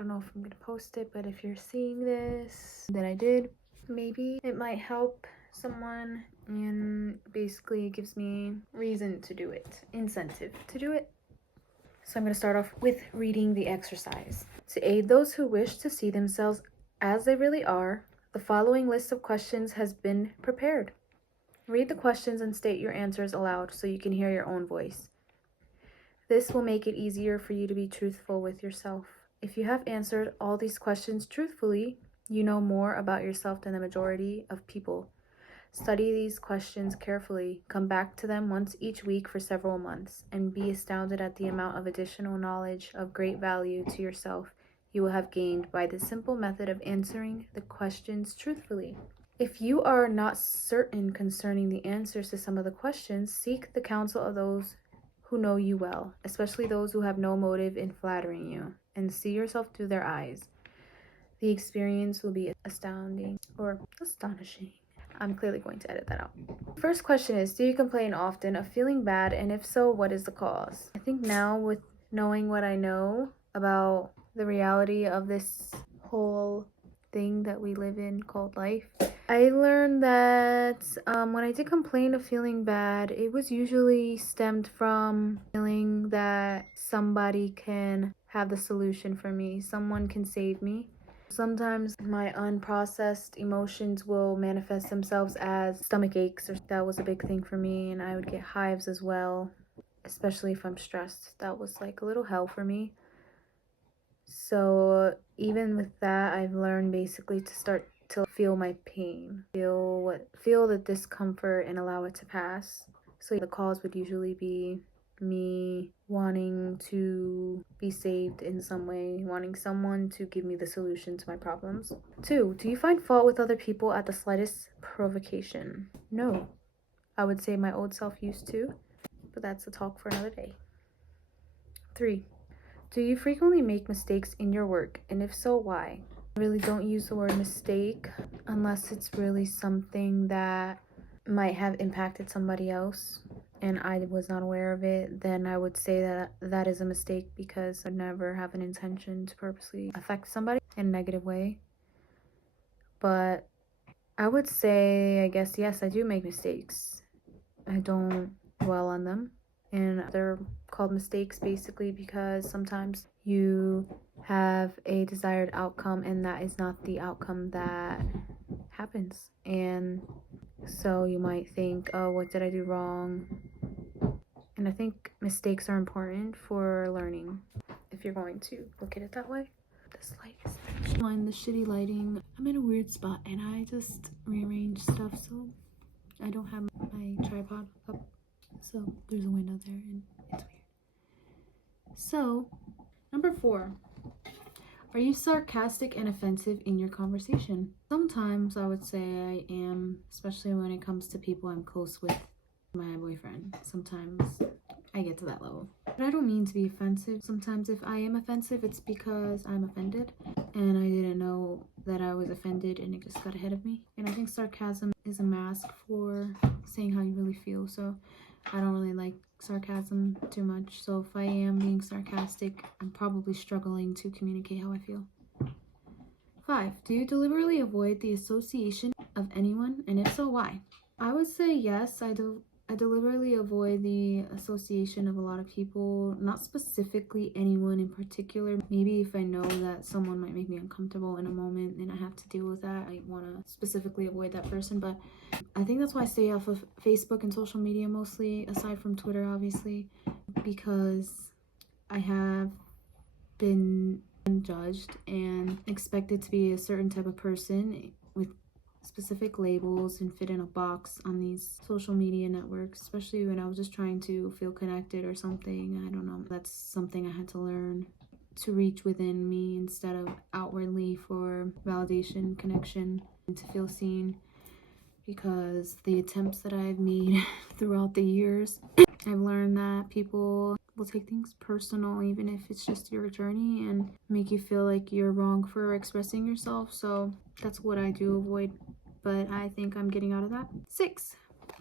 don't know if I'm gonna post it, but if you're seeing this that I did, maybe it might help someone, and basically it gives me reason to do it, incentive to do it. So I'm going to start off with reading the exercise. To aid those who wish to see themselves as they really are, the following list of questions has been prepared. Read the questions and state your answers aloud so you can hear your own voice. This will make it easier for you to be truthful with yourself. If you have answered all these questions truthfully, you know more about yourself than the majority of people. Study these questions carefully, come back to them once each week for several months, and be astounded at the amount of additional knowledge of great value to yourself you will have gained by the simple method of answering the questions truthfully. If you are not certain concerning the answers to some of the questions, seek the counsel of those who know you well, especially those who have no motive in flattering you, and see yourself through their eyes. The experience will be astounding or astonishing. I'm clearly going to edit that out. First question is, do you complain often of feeling bad? And if so, what is the cause? I think now, with knowing what I know about the reality of this whole thing that we live in called life, I learned that when I did complain of feeling bad, it was usually stemmed from feeling that somebody can have the solution for me. Someone can save me. Sometimes my unprocessed emotions will manifest themselves as stomach aches, or that was a big thing for me, and I would get hives as well, especially if I'm stressed. That was like a little hell for me. So even with that, I've learned basically to start to feel my pain, feel the discomfort and allow it to pass. So the cause would usually be me wanting to be saved in some way, wanting someone to give me the solution to my problems. 2, do you find fault with other people at the slightest provocation? No. I would say my old self used to, but that's a talk for another day. 3, do you frequently make mistakes in your work? And if so, why? I really don't use the word mistake unless it's really something that might have impacted somebody else and I was not aware of it. Then I would say that that is a mistake, because I never have an intention to purposely affect somebody in a negative way. But I would say, I guess, yes, I do make mistakes. I don't dwell on them, and they're called mistakes basically because sometimes you have a desired outcome and that is not the outcome that happens, and so you might think, oh, what did I do wrong? And I think mistakes are important for learning, if you're going to look at it that way. This light is mind the shitty lighting. I'm in a weird spot and I just rearranged stuff, so I don't have my tripod up, so there's a window there and it's weird. So number 4, are you sarcastic and offensive in your conversation? Sometimes I would say I am, especially when it comes to people I'm close with. My boyfriend, sometimes I get to that level, but I don't mean to be offensive. Sometimes if I am offensive, it's because I'm offended and I didn't know that I was offended and it just got ahead of me. And I think sarcasm is a mask for saying how you really feel, so I don't really like sarcasm too much. So if I am being sarcastic, I'm probably struggling to communicate how I feel. 5, do you deliberately avoid the association of anyone, and if so, why? I would say yes, I deliberately avoid the association of a lot of people, not specifically anyone in particular. Maybe if I know that someone might make me uncomfortable in a moment and I have to deal with that, I want to specifically avoid that person. But I think that's why I stay off of Facebook and social media mostly, aside from Twitter, obviously, because I have been judged and expected to be a certain type of person with specific labels and fit in a box on these social media networks, especially when I was just trying to feel connected or something. I don't know. That's something I had to learn, to reach within me instead of outwardly for validation, connection, and to feel seen. Because the attempts that I've made throughout the years, I've learned that people will take things personal, even if it's just your journey, and make you feel like you're wrong for expressing yourself. So that's what I do avoid, but I think I'm getting out of that. 6,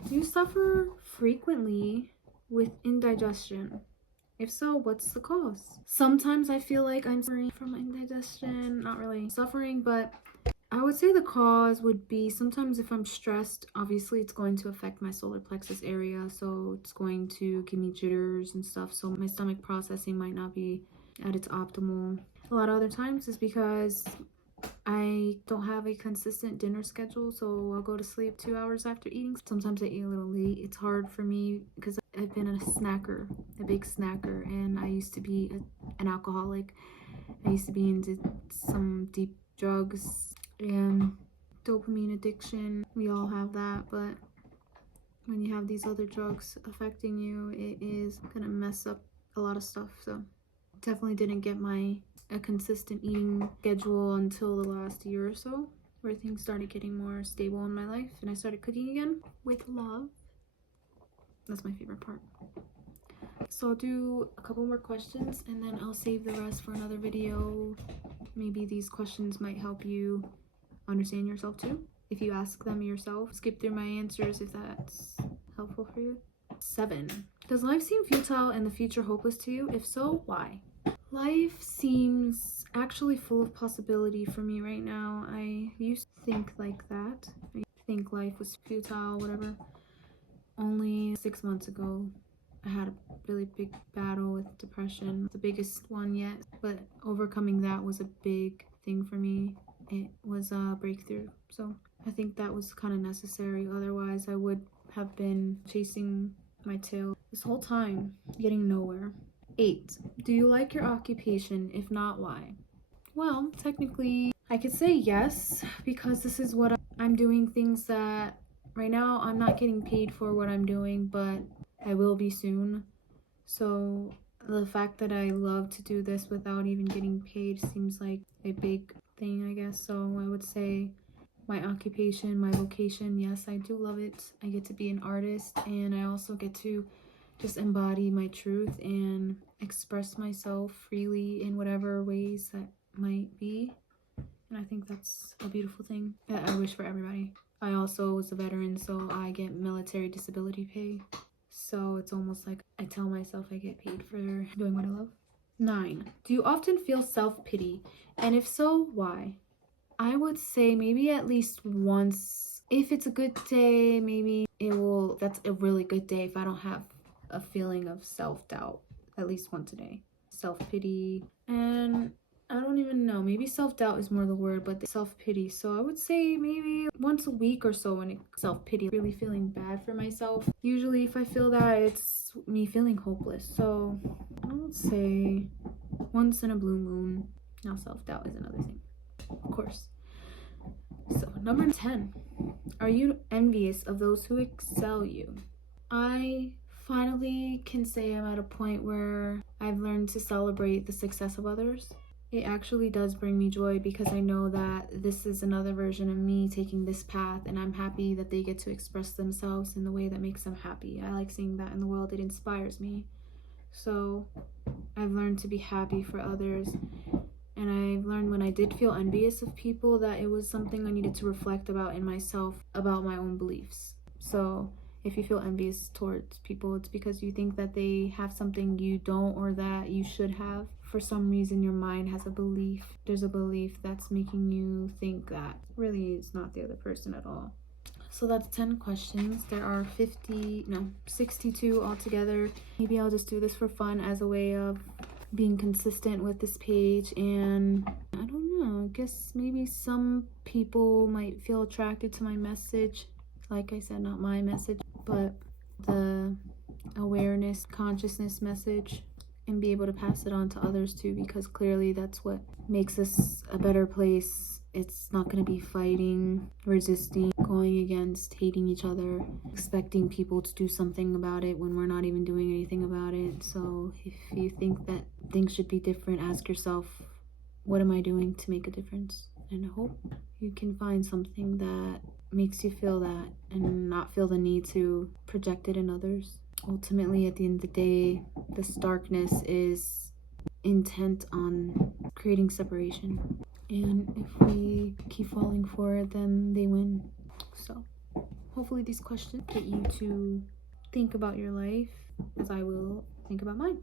do you suffer frequently with indigestion? If so, what's the cause? Sometimes I feel like I'm suffering from indigestion, not really suffering, but I would say the cause would be sometimes if I'm stressed, obviously it's going to affect my solar plexus area, so it's going to give me jitters and stuff, so my stomach processing might not be at its optimal. A lot of other times is because I don't have a consistent dinner schedule, so I'll go to sleep 2 hours after eating. Sometimes I eat a little late. It's hard for me because I've been a snacker, a big snacker, and I used to be an alcoholic. I used to be into some deep drugs and dopamine addiction. We all have that, but when you have these other drugs affecting you, it is gonna mess up a lot of stuff. So definitely didn't get a consistent eating schedule until the last year or so, where things started getting more stable in my life and I started cooking again with love. That's my favorite part. So I'll do a couple more questions and then I'll save the rest for another video. Maybe these questions might help you understand yourself too. If you ask them yourself, skip through my answers if that's helpful for you. 7. Does life seem futile and the future hopeless to you? If so, why? Life seems actually full of possibility for me right now. I used to think like that. I think life was futile, whatever. Only 6 months ago, I had a really big battle with depression, the biggest one yet, but overcoming that was a big thing for me. It was a breakthrough. So I think that was kind of necessary. Otherwise, I would have been chasing my tail this whole time, getting nowhere. 8. Do you like your occupation? If not, why? Well, technically, I could say yes, because this is what I'm doing, things that right now I'm not getting paid for what I'm doing, but I will be soon. So the fact that I love to do this without even getting paid seems like a big thing, I guess. So I would say my occupation, my vocation, yes, I do love it. I get to be an artist and I also get to just embody my truth and express myself freely in whatever ways that might be. And I think that's a beautiful thing that I wish for everybody. I also was a veteran, so I get military disability pay. So it's almost like I tell myself I get paid for doing what I love. 9. Do you often feel self-pity? And if so, why? I would say maybe at least once. If it's a good day, maybe that's a really good day if I don't have a feeling of self-doubt at least once a day. Self-pity, and I don't even know, maybe self-doubt is more the word, but self-pity. So I would say maybe once a week or so when it's self-pity, really feeling bad for myself. Usually if I feel that, it's me feeling hopeless. So I would say once in a blue moon. Now self-doubt is another thing, of course. So number 10, are you envious of those who excel you? I finally can say I'm at a point where I've learned to celebrate the success of others. It actually does bring me joy because I know that this is another version of me taking this path, and I'm happy that they get to express themselves in the way that makes them happy. I like seeing that in the world. It inspires me. So I've learned to be happy for others, and I've learned when I did feel envious of people that it was something I needed to reflect about in myself, about my own beliefs. So if you feel envious towards people, it's because you think that they have something you don't, or that you should have. For some reason, your mind has a belief. There's a belief that's making you think that really it's not the other person at all. So that's 10 questions. There are 62 altogether. Maybe I'll just do this for fun as a way of being consistent with this page, and I don't know, I guess maybe some people might feel attracted to my message. Like I said, not my message, but the awareness, consciousness message, and be able to pass it on to others too, because clearly that's what makes us a better place. It's not going to be fighting, resisting, going against, hating each other, expecting people to do something about it when we're not even doing anything about it. So if you think that things should be different, ask yourself, what am I doing to make a difference? And I hope you can find something that makes you feel that and not feel the need to project it in others. Ultimately, at the end of the day, this darkness is intent on creating separation. And if we keep falling for it, then they win. So hopefully these questions get you to think about your life as I will think about mine.